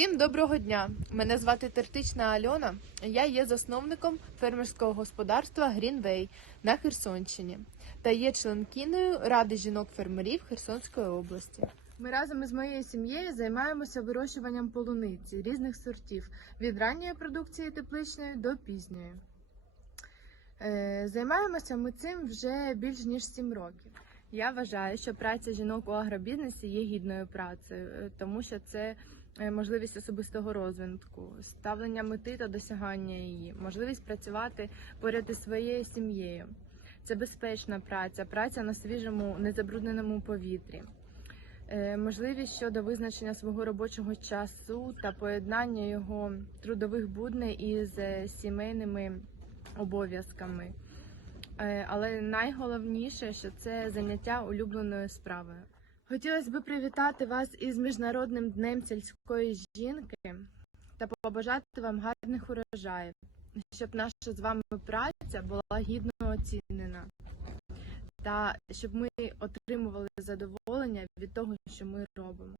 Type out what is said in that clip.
Всім доброго дня! Мене звати Тертична Альона. Я є засновником фермерського господарства Greenway на Херсонщині та є членкиною Ради жінок-фермерів Херсонської області. Ми разом із моєю сім'єю займаємося вирощуванням полуниці різних сортів від ранньої продукції тепличної до пізньої. Е, Займаємося ми цим вже більш ніж 7 років. Я вважаю, що праця жінок у агробізнесі є гідною працею, е, тому що це можливість особистого розвитку, ставлення мети та досягання її, можливість працювати поряд із своєю сім'єю. Це безпечна праця, праця на свіжому, незабрудненому повітрі. Е, Можливість щодо визначення свого робочого часу та поєднання його трудових будней із е, сімейними обов'язками. Е, Але найголовніше, що це заняття улюбленою справою. Хотілося б привітати вас із Міжнародним днем сільської жінки та побажати вам гарних урожаїв, щоб наша з вами праця була гідно оцінена, та щоб ми отримували задоволення від того, що ми робимо.